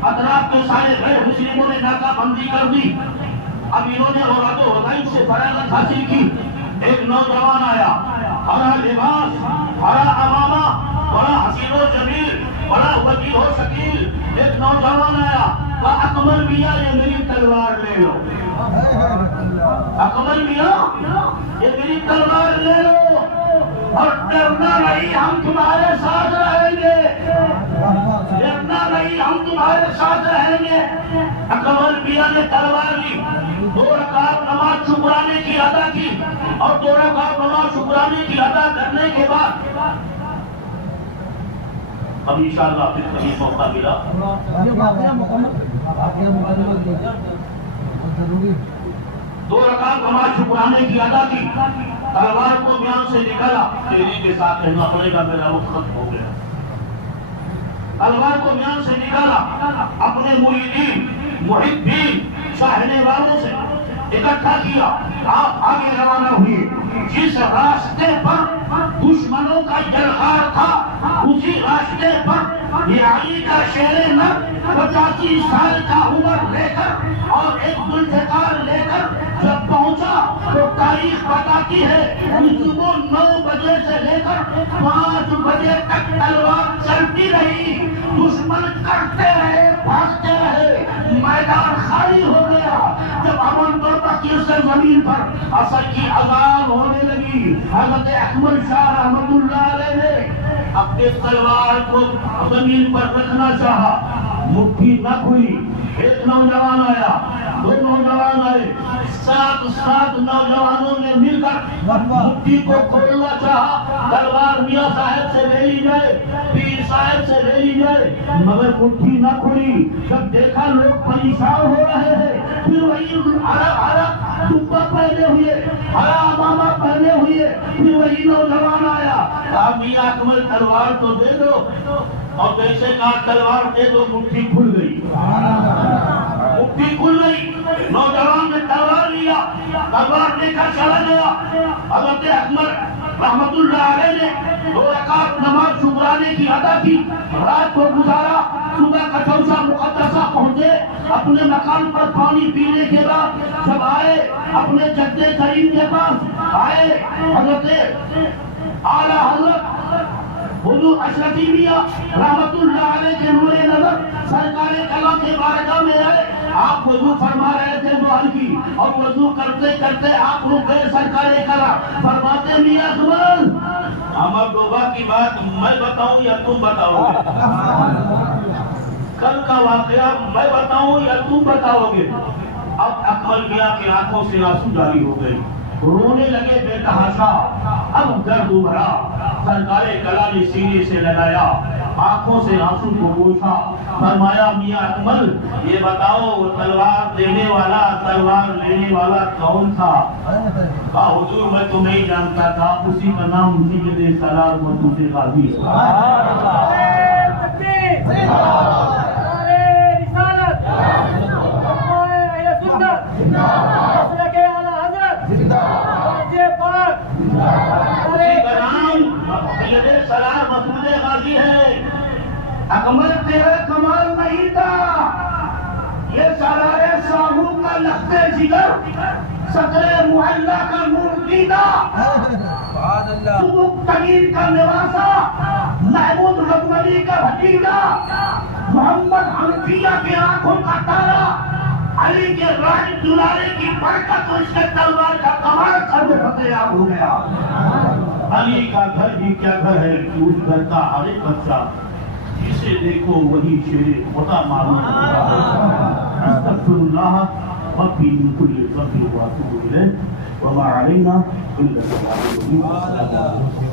اطراف کے سارے غیر مسلموں نے ناکہ بندی کر دی۔ اب انہوں نے غائب سے فراغت حاصل کی۔ ایک نوجوان آیا، ہرا لباس، ہرا امامہ، بڑا حسین و جمیل، بڑا وجیہ و شکیل، ایک نوجوان آیا، کہا اکبر میاں یہ میری تلوار لے لو، اکبر میاں یہ میری تلوار لے لو اور ڈرنا نہیں، ہم تمہارے ساتھ رہیں گے، ڈرنا نہیں، ہم تمہارے ساتھ رہیں گے۔ اکبر میاں نے تلوار لی، 2 رکعت نماز شکرانے کی ادا کی اور 2 رکعت نماز شکرانے کی ادا کرنے کے بعد اب انشاءاللہ پھر کبھی موقع ملا 2 رکعت نماز شکرانے کی ادا کی، تلوار کو میان سے نکالا، تیری کے ساتھ رہنا پڑے گا، میرا وقت ختم ہو گیا۔ تلوار کو میان سے نکالا، اپنے مریدین محبین چاہنے والوں سے اکٹھا کیا، آپ آگے روانہ ہوئے۔ جس راستے پر دشمنوں کا جلغار تھا اسی راستے پر یہ علی کا شیر نر 85 سال کا عمر لے کر اور ایک ذوالفقار لے کر جب پہنچا تو تاریخ بتاتی ہے کہ صبح 9 بجے سے لے کر 5 بجے تک تلوار چلتی رہی، دشمن کرتے رہے، بھاگتے رہے، میدان خالی ہو گیا۔ جب امن پر تقیر سے زمین پر عصر کی اذان ہونے لگی، حضرت اکبر شاہ رحمت اللہ علیہ نے اپنے تلوار کو زمین پر رکھنا چاہا، مٹھی نہ کھلی۔ ایک نوجوان آیا، 2 نوجوان آئے، 7 نوجوانوں نے مل کر مٹھی کو کھولنا چاہا، تلوار میاں صاحب سے لے لی جائے، پیر صاحب سے لے لی جائے، مگر مٹھی نہ کھلی۔ جب دیکھا لوگ پریشان ہو رہے ہیں، پھر وہی عرق ٹوپا پہنے ہوئے، ہرا امامہ پہنے ہوئے، پھر وہی نوجوان آیا، کہا میاں اکمل تلوار تو دے دو، اور جیسے کہا تلوار دے دو، مٹھی کھل گئی، مٹھی کھل گئی۔ نوجوان نے تلوار لیا، تلوار لے کر چلا گیا۔ حضرت اکبر رحمت اللہ علیہ نے 2 رکعت نماز شکرانے کی ادا کی، رات کو گزارا، صبح کچوشا مقدسہ پہنچے، اپنے مکان پر پانی پینے کے بعد جب آئے اپنے جد کریم کے پاس آئے، حضرت اعلیٰ حضرت حضور اشرفی میاں رحمت اللہ علیہ کے نور نظر سرکار کلام کے بارگاہ میں آئے، آپ وضو فرما رہے تھے دوحل کی، اور وضو کرتے کرتے آپ رک گئے، سرکار کلام فرماتے میاں اکمل امر دوبا کی بات میں بتاؤں یا تم بتاؤ گے؟ کل کا واقعہ میں بتاؤں یا تم بتاؤ گے؟ اب اکمل میاں کی آنکھوں سے آنسو جاری ہو گئے، رونے لگے بے تحاشا، اب درد ابھرا، سرکار کلا نے سینے سے لگایا، آنکھوں سے آنسو کو پوچھا، فرمایا میاں اکمل یہ بتاؤ وہ تلوار دینے والا تلوار لینے والا کون تھا؟ کہا حضور میں تو نہیں جانتا تھا، اسی کا نام سید سلام مطلوب غازی۔ سلام مسعود نوازی ہے، اکمل تیرا کمال نہیں تھا، یہ سارے سامو کا لخت جگر، صدر محلہ کا نور دیدہ، سبحان اللہ سبک تغیر کا نواسا، محمود ربولی کا بھتیجا، محمد حنفیہ کے آنکھوں کا تارا، علی کے راج دلارے کی برکت اور اس کے تلوار کا کمال سب فتح آپ ہو گیا۔ علی کا گھر بھی کیا گھر ہے کہ اس گھر کا ہر ایک بچہ جسے دیکھو وہی شیر خدا معلوم ہوتا ہے۔ استغفر اللہ ربی من کل ذنب واتوب الیہ وما علینا الا البلاغ المبین۔